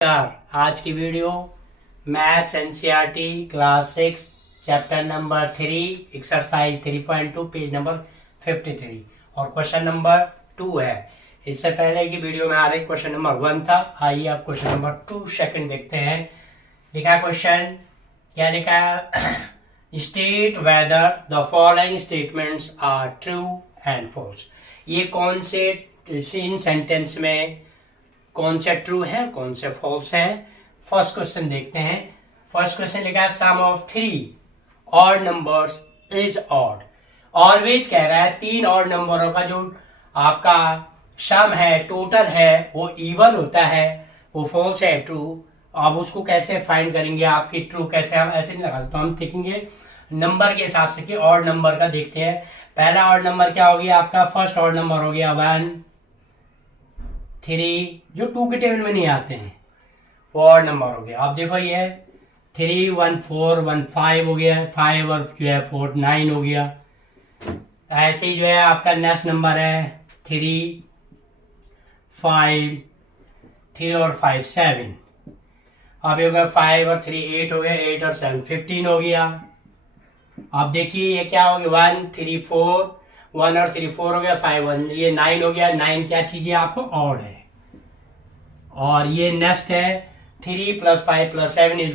आज की video maths NCERT class 6 chapter number 3 exercise 3.2 page number 53 और क्वेश्चन नंबर 2 है। इससे पहले की वीडियो में आ रही क्वेश्चन नंबर 1 था। आइए अब क्वेश्चन नंबर 2 सेकंड देखते हैं। लिखा क्वेश्चन क्या लिखा है? State whether the following statements are true and false. ये कौन से इन सेंटेंस में कौन से ट्रू है कौन से फॉल्स है। फर्स्ट क्वेश्चन देखते हैं। फर्स्ट क्वेश्चन लिखा है sum of 3 odd numbers is odd. Always कह रहा है 3 ऑड नंबरों का जो आपका सम है टोटल है वो इवन होता है, वो फॉल्स है ट्रू। अब उसको कैसे फाइंड करेंगे आपकी ट्रू कैसे, हम ऐसे नहीं लगा सकते, हम देखेंगे नंबर के हिसाब से कि ऑड नंबर का देखते हैं। पहला ऑड नंबर क्या हो गया आपका? फर्स्ट ऑड नंबर हो गया 1 3 जो 2 के टेबल में नहीं आते हैं वो ऑड नंबर हो गया। आप देखो ये 3 1 4 1 5 हो गया, 5 और जो है 4 9 हो गया। ऐसे ही जो है आपका नेक्स्ट नंबर है 3 5 3 और 5 7। अब ये हो गया 5 और 3 8 हो गया, 8 और 7 15 हो गया। अब देखिए ये क्या हो गया 1 3 4 1 और 3 4 हो गया, 5 1 ये 9 हो गया। 9 क्या चीज है आपको? ऑड है। और ये नेक्स्ट है 3 + 5 + 7 =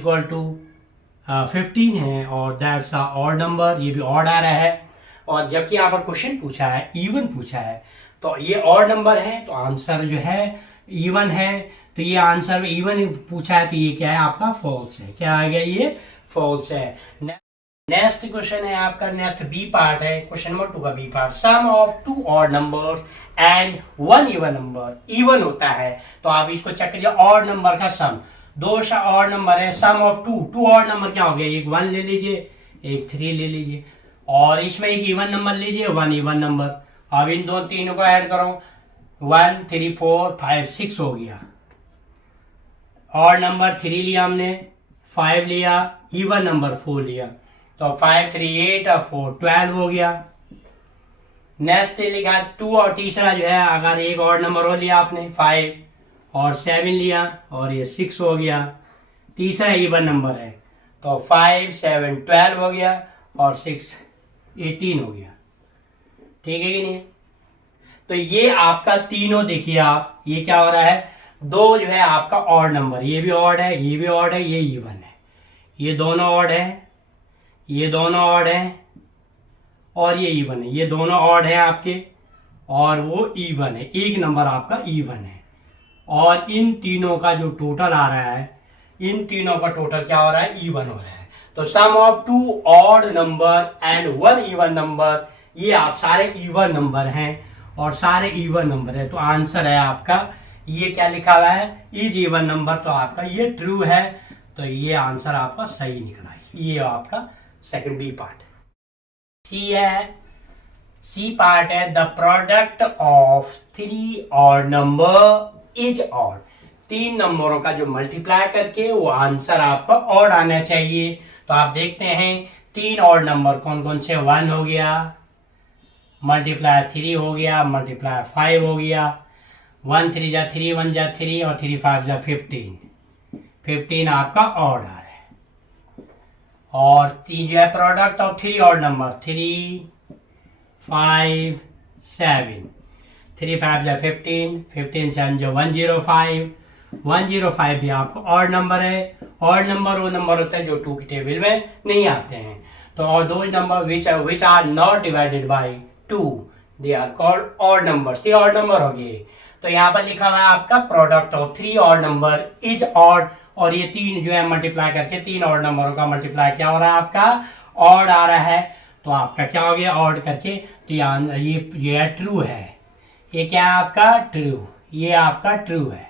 15 है और दैट्स अ ऑड नंबर। ये भी ऑड आ रहा है। और जबकि यहाँ पर क्वेश्चन पूछा है इवन पूछा है तो ये ऑड नंबर है तो आंसर जो है इवन है। तो ये आंसर इवन पूछा है तो ये क्या है आपका? फॉल्स है। क्या आ गया? ये फॉल्स है। नेक्स्ट क्वेश्चन है आपका, नेक्स्ट बी पार्ट है क्वेश्चन नंबर 2 का B part. Sum of 2 odd numbers and 1 even number even होता है। तो आप इसको चेक करिए, ऑड नंबर का सम, 2 ऑड नंबर है, सम ऑफ 2 ऑड नंबर क्या हो गया? एक 1 ले लीजिए, एक 3 ले लीजिए और इसमें एक इवन नंबर लीजिए 1 इवन नंबर। अब इन दो तीनों को ऐड करो 1 3 4 5 6 हो गया। ऑड नंबर 3 लिया हमने, 5 लिया, इवन नंबर 4 लिया तो 5 3 8 और 4 12 हो गया। नेक्स्ट लिखा 2 और तीसरा जो है अगर एक और नंबर हो लिया आपने 5 और 7 लिया और ये 6 हो गया। तीसरा इवन नंबर है तो 5 7 12 हो गया और 6 18 हो गया। ठीक है कि नहीं? तो ये आपका तीनों देखिए आप, ये क्या हो रहा है? 2 जो है आपका ऑड नंबर, ये भी ऑड है, ये भी ऑड है, ये इवन है। ये दोनों ऑड है, ये दोनों ऑड है और ये इवन है। ये दोनों ऑड है आपके और वो इवन है। एक नंबर आपका इवन है और इन तीनों का जो टोटल आ रहा है, इन तीनों का टोटल क्या हो रहा है? इवन हो रहा है। तो sum of 2 odd number and 1 even number, ये आप सारे इवन नंबर हैं और सारे इवन नंबर है। तो आंसर है आपका ये क्या लिखा हुआ है? Is even number. तो आपका ये ट्रू है। तो ये आंसर आपका सही निकला है। ये आपका सेकंड बी पार्ट। सी है, सी पार्ट है the product of 3 odd number is odd. 3 नंबरों का जो मल्टीप्लाई करके वो आंसर आपका ऑड आना चाहिए। तो आप देखते हैं 3 ऑड नंबर कौन कौन से? 1 हो गया, मल्टीप्लाई 3 हो गया, मल्टीप्लाई 5 हो गया। 1 3 जा 3 1 जा 3 और 3 5 जा 15 आपका ऑड आ रहा है। और तीन जो है प्रोडक्ट ऑफ 3 ऑड नंबर 3 5 7, 3 5 जा 15 15 7 जो 105 भी आपको ऑड नंबर है। ऑड नंबर वो नंबर होता है जो 2 की टेबल में नहीं आते हैं। तो और दो number which are not divided by 2 they are called odd number. 3 odd number हो गए। तो यहाँ पर लिखा हुआ है आपका product of 3 odd number is odd और ये 3 जो है मल्टीप्लाई करके 3 ऑड नंबरों का मल्टीप्लाई क्या हो रहा है आपका? ऑड आ रहा है। तो आपका क्या हो गया? ऑड करके तो ये ट्रू है। ये क्या है आपका? ट्रू। ये आपका ट्रू है।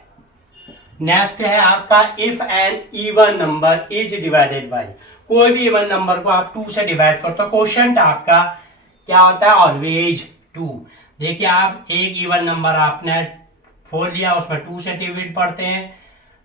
नेक्स्ट है आपका if an even number is divided by, कोई भी इवन नंबर को आप 2 से डिवाइड करते हो क्वोशिएंट आपका क्या होता है? ऑलवेज 2। देखिए आप एक इवन नंबर आपने 4 लिया, उसमें 2 से डिवाइड पढ़ते हैं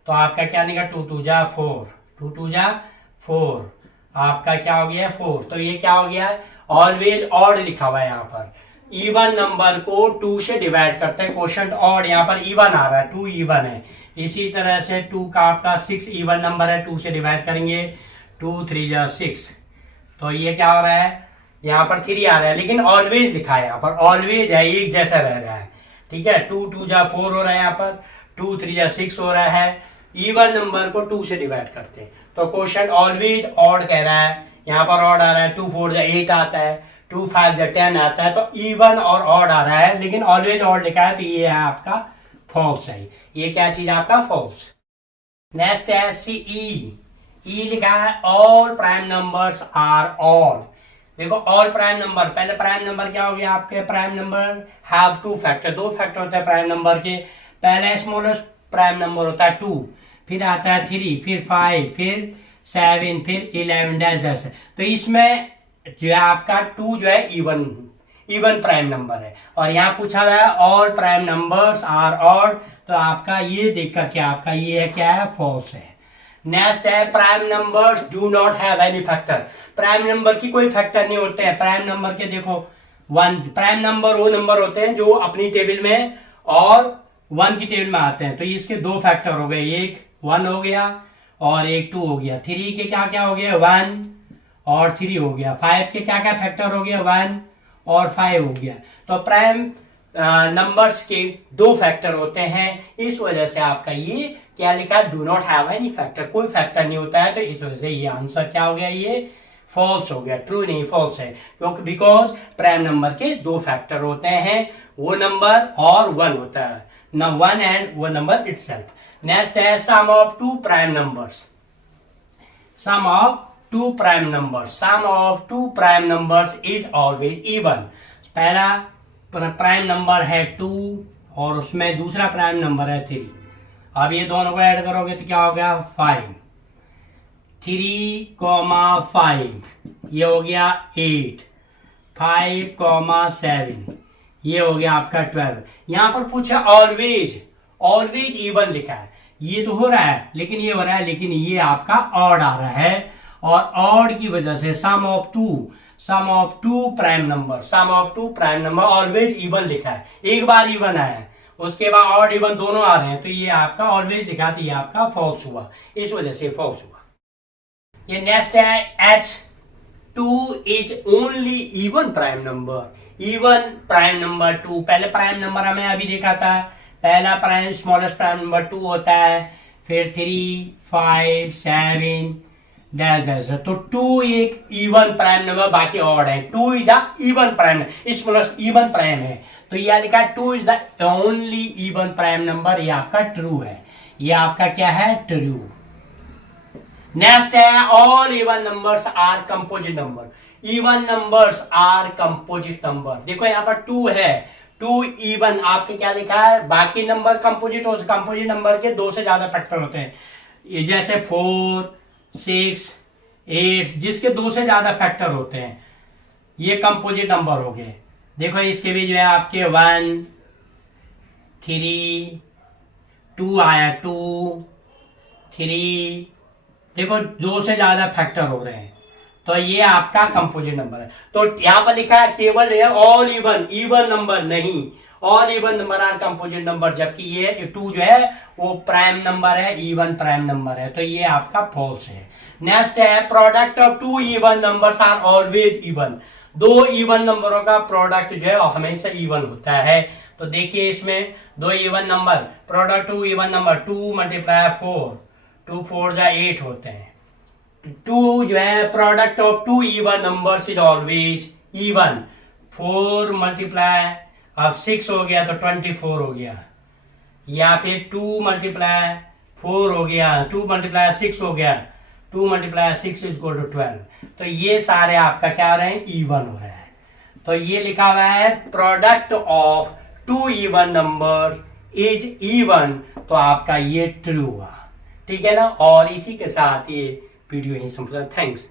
तो आपका क्या निकला? 2 2 जा 4, 2 2 जा 4, आपका क्या हो गया? 4। तो ये क्या हो गया? ऑलवेज ऑड लिखा हुआ है यहाँ पर। इवन नंबर को 2 से डिवाइड करते हैं क्वोशिएंट ऑड, यहाँ पर इवन आ रहा है, 2 इवन है। इसी तरह से 2 का आपका 6 इवन नंबर है, 2 से डिवाइड करेंगे, 2 3 जा 6, तो ये क्या हो रहा है, यहाँ पर 3 आ रहा है, लेकिन ऑलवेज लिखा है, यहाँ पर ऑलवेज है, एक जैसा रह रहा है, ठीक है। 2 2 जा 4 हो रहा है, यहाँ पर 2 3 जा 6 हो रहा है। इवन नंबर को 2 से डिवाइड करते हैं, तो क्वेश्चन ऑलवेज ऑड कह रहा है, यहाँ पर ऑड आ रहा है, 2 4 जा 8 आता है, 2 5 जा 10 आता है, तो इवन और ऑड आ रहा है, लेकिन ऑलवेज ऑड लिखा है, तो ये है आपका फॉल्स है। ये क्या चीज आपका फॉल्स। नेक्स्ट है सी ई लिखा है all prime numbers are odd. देखो ऑल प्राइम नंबर, पहले प्राइम नंबर क्या हो गया आपके, prime number have 2 factor, 2 factor होते हैं प्राइम नंबर के। पहले स्मॉलेस्ट प्राइम नंबर होता है 2, फिर आता है 3, फिर 5, फिर 7, फिर 11 डैश डैश। तो इसमें जो है आपका 2 जो है इवन प्राइम नंबर है, और यहाँ पूछा हुआ है all prime numbers are odd, तो आपका ये देख करके आपका ये है क्या है, फॉल्स है। नेक्स्ट है prime numbers do not have any factor. Prime number की कोई फैक्टर नहीं होते हैं। प्राइम नंबर के देखो 1, प्राइम नंबर वो नंबर होते हैं जो अपनी टेबल में और 1 की टेबल में आते हैं, तो इसके 2 फैक्टर हो गए, एक 1 हो गया और एक 2 हो गया। 3 के क्या क्या हो गया, 1 और 3 हो गया। 5 के क्या क्या फैक्टर हो गया, 1 और 5 हो गया। तो प्राइम नंबर्स के 2 फैक्टर होते हैं, इस वजह से आपका ये क्या लिखा है, do not have any factor, कोई फैक्टर नहीं होता है, तो इस वजह से ये आंसर क्या हो गया, ये फॉल्स हो गया, ट्रू नहीं फॉल्स है, क्योंकि बिकॉज प्राइम नंबर के 2 फैक्टर होते हैं, वो नंबर और 1 होता है ना, 1 एंड वो नंबर इटसेल्फ। नेक्स्ट है sum of 2 prime numbers. Sum of 2 prime numbers, sum of 2 prime numbers is always even. पहला प्राइम नंबर है 2 और उसमें दूसरा प्राइम नंबर है 3। अब ये दोनों को ऐड करोगे तो क्या हो गया, 5, 3,5, ये हो गया 8, 5,7, ये हो गया आपका 12। यहां पर पूछा ऑलवेज, ऑलवेज इवन लिखा है, ये तो हो रहा है, लेकिन ये हो रहा है, लेकिन ये आपका ऑड आ रहा है, और ऑड की वजह से sum of 2 prime number, sum of 2 prime number always even लिखा है, एक बार इवन आया है, उसके बाद ऑड इवन दोनों आ रहे हैं, तो ये आपका ऑलवेज लिखा, तो ये आपका फॉल्स हुआ, इस वजह से फॉल्स हुआ। ये नेक्स्ट है H2 is only even prime number. Even prime number 2, पहले प्राइम नंबर हमें अभी देखा था, पहला प्राइम स्मॉलेस्ट प्राइम नंबर 2 होता है, फिर 3, 5, 7 डैश डैश, तो 2 एक इवन प्राइम नंबर, बाकी ऑड है। 2 is a even prime, smallest even prime है, तो यह लिखा है 2 is the only even prime number, ये आपका ट्रू है, ये आपका क्या है, ट्रू। नेक्स्ट है all even numbers are composite number. Even numbers are composite number. देखो यहाँ पर 2 है, 2 इवन, आपके क्या लिखा है, बाकी नंबर कंपोजिट हो, कंपोजिट नंबर के 2 से ज्यादा फैक्टर होते हैं, ये जैसे 4, 6, 8, जिसके 2 से ज्यादा फैक्टर होते हैं, ये कंपोजिट नंबर हो गए। देखो इसके भी जो है आपके 1, 3, 2 आया, 2, 3, देखो 2 से ज्यादा फैक्टर हो रहे हैं, तो ये आपका कंपोजिट नंबर है। तो यहां पर लिखा है केवल ऑल इवन, इवन नंबर नहीं, all even number are composite number, जबकि ये 2 जो है वो प्राइम नंबर है, इवन प्राइम नंबर है, तो ये आपका फॉल्स है। नेक्स्ट है product of 2 even numbers are always even. 2 even नंबरों का प्रोडक्ट जो है हमेशा इवन होता है। तो देखिए इसमें 2 even number, product 2 even number, 2 multiply 4, 2 4 जा 8 होते हैं। 2 जो है product of 2 even numbers is always even. 4 multiply, अब 6 हो गया तो 24 हो गया, या फिर 2 मल्टीप्लाई 4 हो गया, 2 मल्टीप्लाई 6 हो गया, 2 मल्टीप्लाई 6 इज इक्वल टू 12। तो ये सारे आपका क्या हो रहे हैं, इवन हो रहा है। तो ये लिखा हुआ है product of 2 even numbers is even, तो आपका ये ट्रू हुआ, ठीक है ना। और इसी के साथ ये वीडियो ही संपूर्ण। थैंक्स।